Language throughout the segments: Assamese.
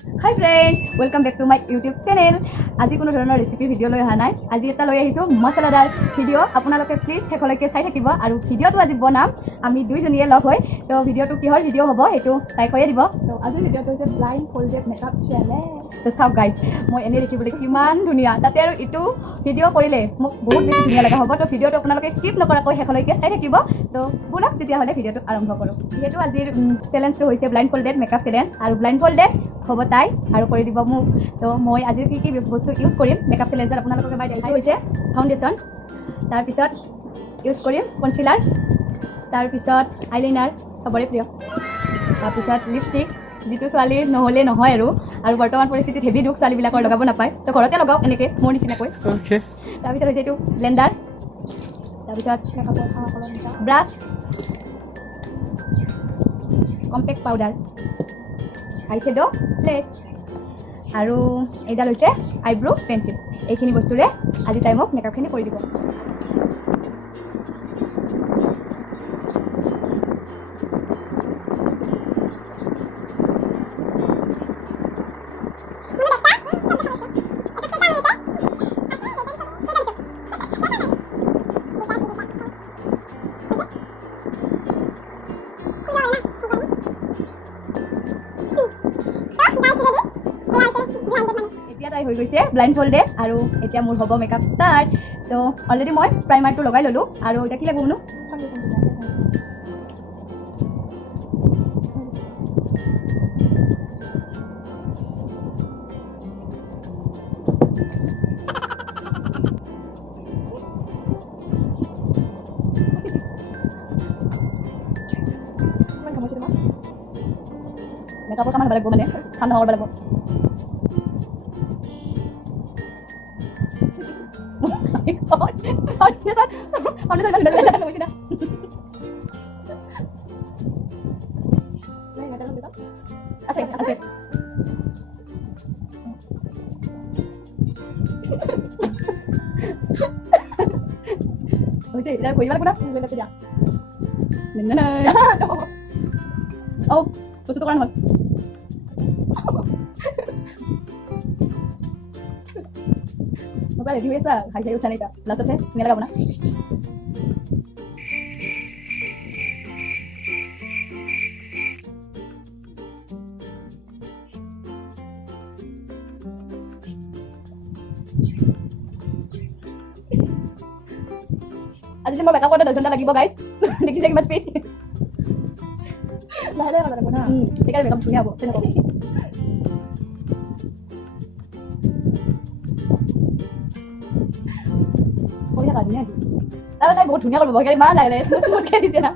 Hi friends, welcome back to my YouTube channel. আজি কোনো ধৰণৰ ৰেচিপি ভিডিঅ' লৈ অহা নাই। আজি এটা লৈ আহিছো মছলাদাৰ ভিডিঅ'। আপোনালোকে প্লিজ শেষলৈকে চাই থাকিব আৰু ভিডিঅ'টো আজি বনাম আমি দুইজনীয়ে লগ হৈ। তো ভিডিঅ'টো কিহৰ ভিডিঅ' হ'ব সেইটো তাই কৈয়ে দিব। তো আজিৰ ভিডিঅ'টো হৈছে ব্লাইণ্ড ফল্ডেড মেকআপ চেলেঞ্জ। তো চাওক গাইজ, মই এনেই দেখিবলৈ কিমান ধুনীয়া, তাতে আৰু ইটো ভিডিঅ' কৰিলে মোক বহুত বেছি ধুনীয়া লগা হ'ব। তো ভিডিঅ'টো আপোনালোকে স্কিপ নকৰাকৈ শেষলৈকে চাই থাকিব। তো ব'লক তেতিয়াহ'লে ভিডিঅ'টো আৰম্ভ কৰোঁ। যিহেতু আজিৰ চেলেঞ্জটো হৈছে ব্লাইণ্ড ফল্ডেড মেকআপ চেলেঞ্জ আৰু ব্লাইণ্ড ফল্ডেড হ'ব তাই আৰু কৰি দিব মোক। তো মই আজিৰ কি কি বস্তু ইউজ কৰিম মেকআপ চেলেঞ্জত আপোনালোকক এবাৰ দেখাই হৈছে ফাউণ্ডেশ্যন, তাৰপিছত ইউজ কৰিম কনচিলাৰ, তাৰপিছত আইলাইনাৰ চবৰে প্ৰিয়, তাৰপিছত লিপষ্টিক যিটো ছোৱালীৰ নহ'লে নহয় আৰু বৰ্তমান পৰিস্থিতিত হেভি দুখ ছোৱালীবিলাকৰ লগাব নাপায়, তো ঘৰতে লগাওক এনেকৈ মোৰ নিচিনাকৈ। তাৰপিছত হৈছে এইটো ব্লেণ্ডাৰ, তাৰপিছত brush, compact powder, eyeshadow plate আৰু এইডাল হৈছে আইব্ৰ' পেঞ্চিল। এইখিনি বস্তুৰে আজি তাই মোক মেকআপখিনি কৰি দিব। এতিয়া তাই হৈ গৈছে ব্লাইণ্ড ফল্ডেড আৰু এতিয়া মোৰ হ'ব মেকআপ ষ্টাৰ্ট। তো অলৰেডি মই প্ৰাইমাৰটো লগাই ল'লোঁ আৰু এতিয়া কি লাগিব মোক মেকআপৰ কাম হ'ব লাগিব, মানে ঠাণ্ডা হ'ব লাগিব। আছে আছে হৈছে এতিয়া কৰিব লাগিব না। অঁ বস্তুটো কৰা নহ'ল। মই ৰেডি হৈ আছো, খাই চাই উঠা নাই এতিয়া লাষ্টতহে ধুনীয়া লগাব না। আজি মোৰ মেকআপ কৰোঁতে 10 ঘণ্টা লাগিব গাইজ, দেখিছে কিমান স্পেচ। লাহে লাহে লাগিব না, সেইকাৰণে মেকআপ ধুনীয়া হ'ব চিন্তা কৰিব। ধুনীয়া হৈছে আৰু তাই বহুত ধুনীয়া কৰিব, সেইকাৰণে ইমান লাগে স্মুথকৈ দিছে না।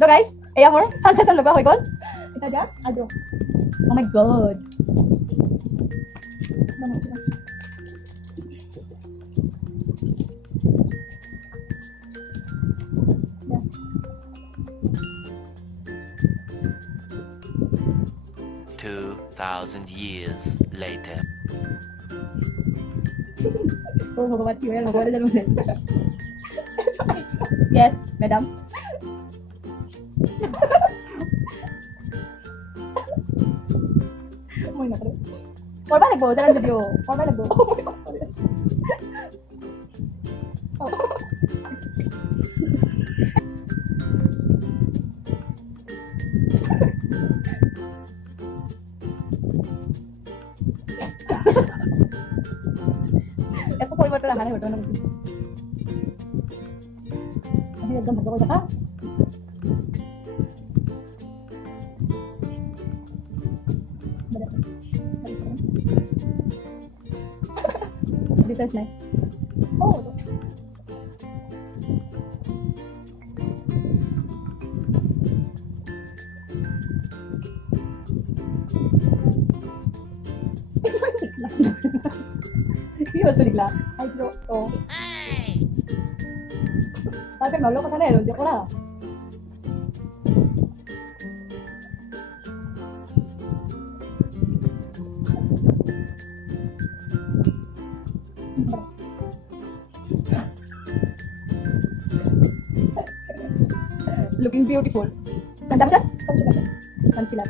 তো গাইজ এয়া মোৰ ফাউণ্ডেশ্যন লগোৱা হৈ গ'ল। এতিয়া আইব্ৰ'। Oh my god. Yeah. 2,000 years later. Oh ভগৱান কি হয় ভগৱানে জানো। Yes, madam. মই নকৰোঁ। কৰিব লাগিব চেলেঞ্জ ভিডিঅ' কৰিব লাগিব। একো পৰিৱৰ্তন অহা নাই বৰ্তমান। একদম ভালকৈ থাকা। ডিফাৰেঞ্চ নাই। কি বস্তু লিখলা? আইব্ৰ'। Oh. Tapi malu কথা নাই আৰু যে কৰা looking beautiful তাৰপিছত concealer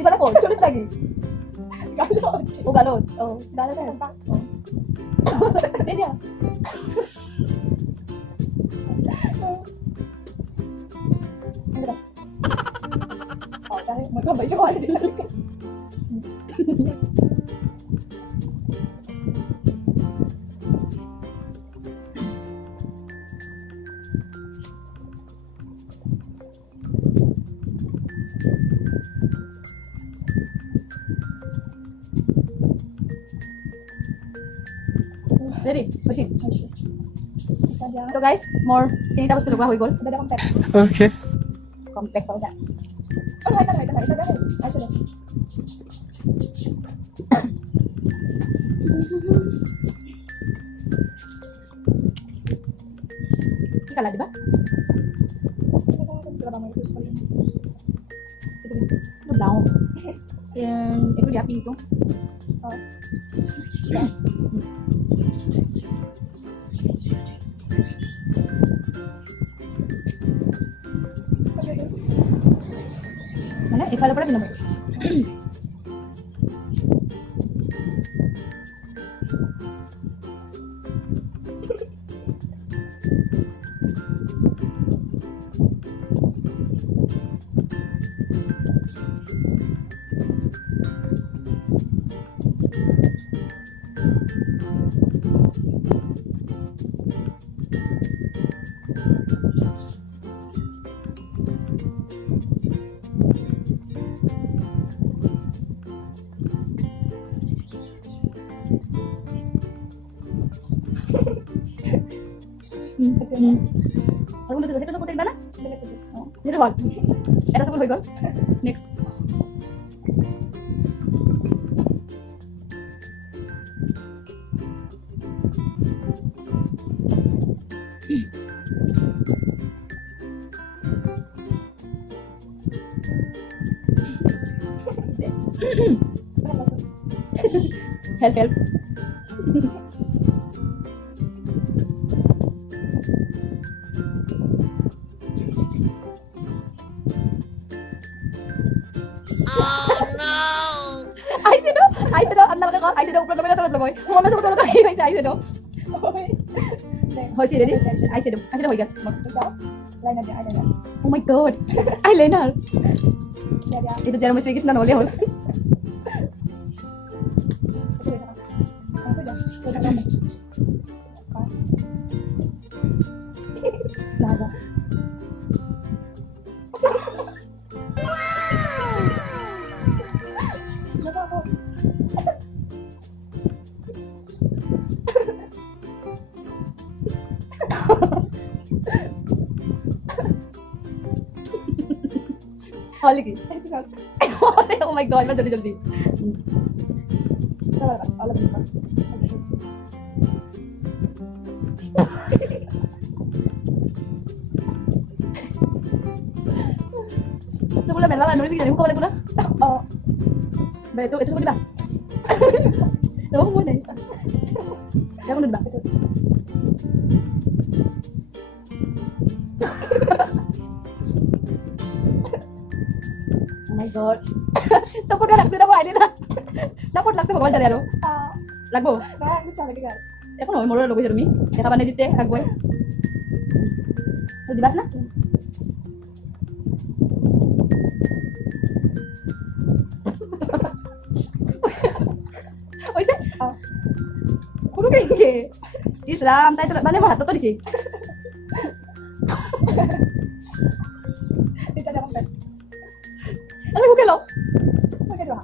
Ibarat po, sulit lagi. Galot. Oh, galot. Oh, galot yan. Hindi niya. Oh, dahil magkabay siya kung ano. Ready? Proceed. Isa dyan. So guys, more. Tinita bos tulog huy gol. Dada compact. Okay. Compact pa udah. Oh, wait lang. Isa dyan. Ay, siya. Kala, di ba? Berapa mau Yesus kali ini? Itu brown. Itu dia pink tuh. Oh. Mana? Kalau pernah minum. Aku udah sudah itu mana? Itu hol. Era sebut hoy gol. Next. Help. Ang nalagay ko, ay sino upload naman na tulog. Mo na sa upload ko ay sino. Hoy si ready? Ay sino hoy gan. Lain aja, ada. Oh my god. Eyeliner. Ya. Itu jarang masih kisah nolnya hol. Nada. Holi ki. Oh my god, मैं जल्दी. All of them. Sebulan main lawan, nulis kita buka balik pula. Oh, Baik itu seperti apa? Tahu mau deh. Jangan udah itu. Oh my god. Sab ko লাগছে না আইলি না। না পট লাগছে ভগবান জানে আৰু। লাগবো? nah, ini cara lagi kan. এখন হয় মোৰৰ লগাইছে তুমি। দেখা পানে জিতে লাগবই। দিবাস না ওইছে কোনো কেকে ইসলাম তাই তো মানে মোৰ হাতত দিছে Kita dapat kan? আরে হুকে লও Pakai dua.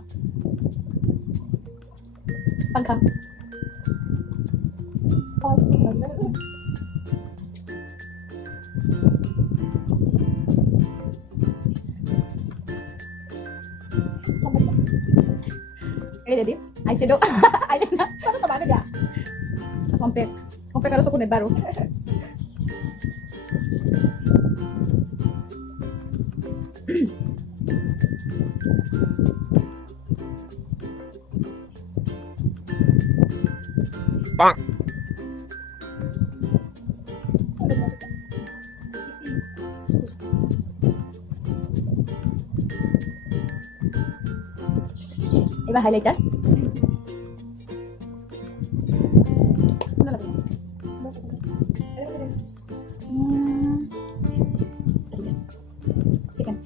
পাংখা Oh, sebenarnya. Ready? Eyeshadow. Eyeliner. Kamu kemana gak? Compact. Compact harus aku baru. Bonk. এবার highlighter chicken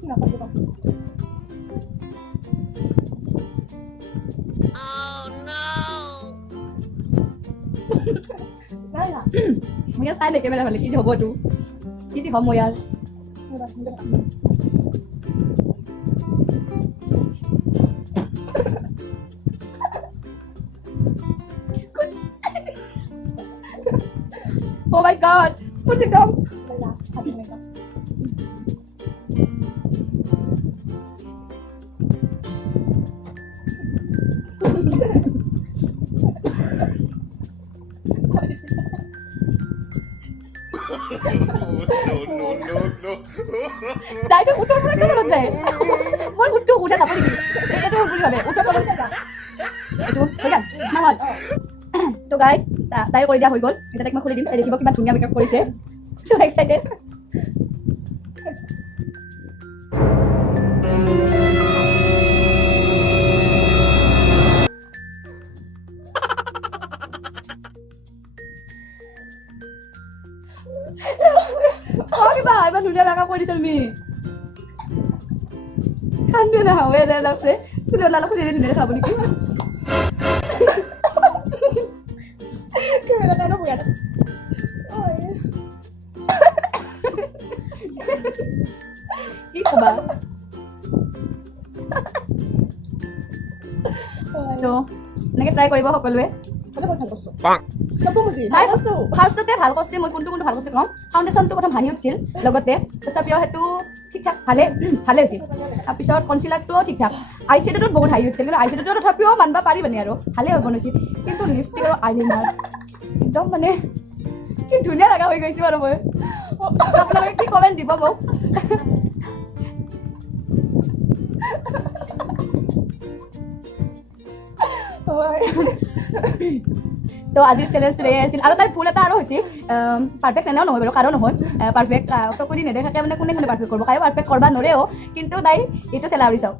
Kenapa gitu? Nah ya. মই চাই নাই কেমেৰা ফালে কি যে হ'ব এইটো কি যে হ'ব মই ইয়াৰ Udah, udah. Oh my god what's it done The last habis makeup. তাইটো উঠৰ পৰা কেনেকৈ যায় মই উঠটো উঠা যাব নেকি এইটো বুলি ভাবে উঠৰ পৰা এইটো হৈ গ'ল নহ'ল তো গাইজ তাই কৰি দিয়া হৈ গ'ল এতিয়া তাইক মই খুলি দিম তাই দেখিব কিমান ধুনীয়া মেকআপ কৰিছে চ' এক্সাইটেড কিবা ইমান ধুনীয়া মেকআপ কৰি দিছে তুমি কান্দে না হয় এনে লাগছে চুলি ওলালে খুলি ধুনীয়া খাব নেকি Kamera taruh bukan? Oh iya. কি ক'বা Oh তো iya. এনেকৈ ট্ৰাই কৰিব সকলোৱে Ada bukan kosong. Bonk. Satu mesti. তাই ফাৰ্ষ্টতে ভাল কৰিছে মই কোনটো ভাল কৰিছে কম ফাউণ্ডেশ্যনটো প্ৰথম হাঁহি উঠিছিল লগতে তথাপিও সেইটো ঠিক ঠাক ভালে হৈছিল তাৰপিছত কনচিলাৰটোও ঠিক ঠাক আইশ্বেডোটোত বহুত হাঁহি উঠিছিল কিন্তু আইশ্বেডোটো তথাপিও মানিব পাৰি মানে আৰু ভালে হ'ব বনাইছিল কিন্তু লিপষ্টিক আৰু আইলাইনাৰ একদম মানে কি ধুনীয়া লগা হৈ গৈছে আৰু মই আপোনালোকে কি কমেণ্ট দিব মোক Oh iya. তো আজিৰ চেলেঞ্জটো এয়াই আছিল আৰু তাৰ ভুল এটা আৰু হৈছিল পাৰফেক্ট এনেও নহয় বাৰু কাৰো নহয় পাৰফেক্ট চকুদি নেদেখাকে মানে কোনে কোনে পাৰফেক্ট কৰিব কায়ো পাৰফেক্ট কৰিব নোৱাৰেও কিন্তু তাই এইটো চেলাউৰি চাওক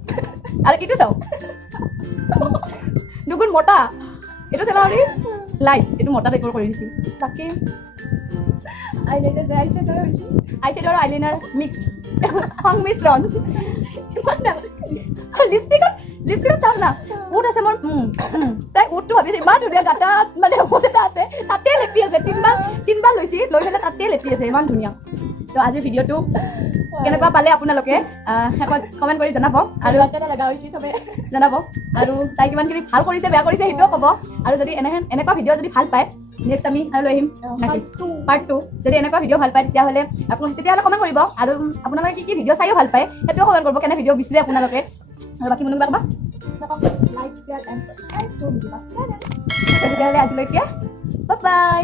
আৰু এইটো চাওক দুগুণ মোটা এইটো চেলাউৰি লাইট এইটো মতা টাইপৰ কৰি দিছিল বাকী আইলাইনাৰ যে আইশ্বেডৰ হৈছে আইশ্বেড আৰু আইলাইনাৰ মিক্স সংমিশ্ৰণ ইমান ডাঙৰ লিপষ্টিকত চাওক না উঠ আছে মোৰ তাই উঠটো ভাবিছে ইমান ধুনীয়া গাঁতাত মানে উঠ এটা আছে তাতে লেপি আছে তিনবাৰ লৈছি লৈ পেলাই তাতে লেপি আছে ইমান ধুনীয়া তো আজিৰ ভিডিঅ'টো কেনেকুৱা পালে আপোনালোকে শেষত কমেণ্ট কৰি জনাব আৰু এটা লগা হৈছে চবে জনাব আৰু তাই কিমানখিনি ভাল কৰিছে বেয়া কৰিছে সেইটোও ক'ব আৰু যদি এনেকুৱা ভিডিঅ' যদি ভাল পায় নেক্সট আমি আৰু লৈ আহিম পাৰ্ট 2 যদি এনেকুৱা ভিডিঅ' ভাল পায় তেতিয়াহ'লে কমেণ্ট কৰিব আৰু আপোনালোকে কি ভিডিঅ' চাইও ভাল পায় সেইটোও কমেণ্ট কৰিব কেনে ভিডিঅ' বিচাৰে আপোনালোকে আৰু বাকী মনত ৰাখিবা like share and subscribe to মিডিমাছ চেনেল তেতিয়াহ'লে আজিলৈকে বাই